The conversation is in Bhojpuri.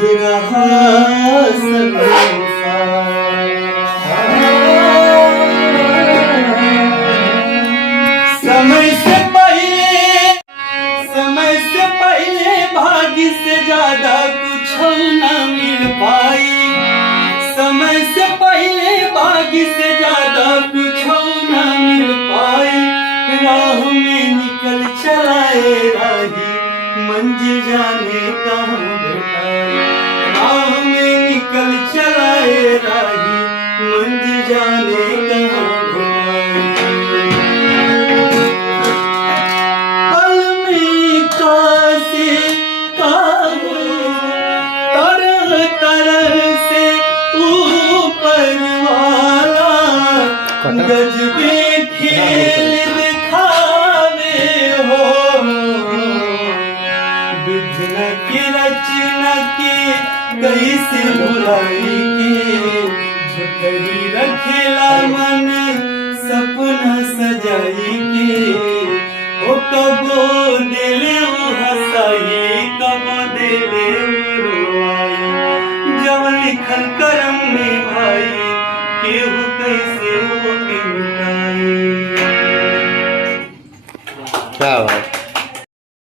रहा समय से पहले भाग्य से ज्यादा कुछ न मिल पाई। समय से पहले भाग्य से ज्यादा कुछ न मिल पाई। राह में निकल चलाए राही मंजिल जाने कहाँ भेटाई। राह में निकल चलाए राही मंजिल जाने कहाँ गजबे खेल दिखावे हो। विधना की रचना की कैसे बुलाई के झुठरी रखेला मन सपना सजाई के। ओ कबो दिले हंसाई कबो दिले रोआई। जब लिखल करम में भाई केहू कैसे हो के मिटाई। क्या बात।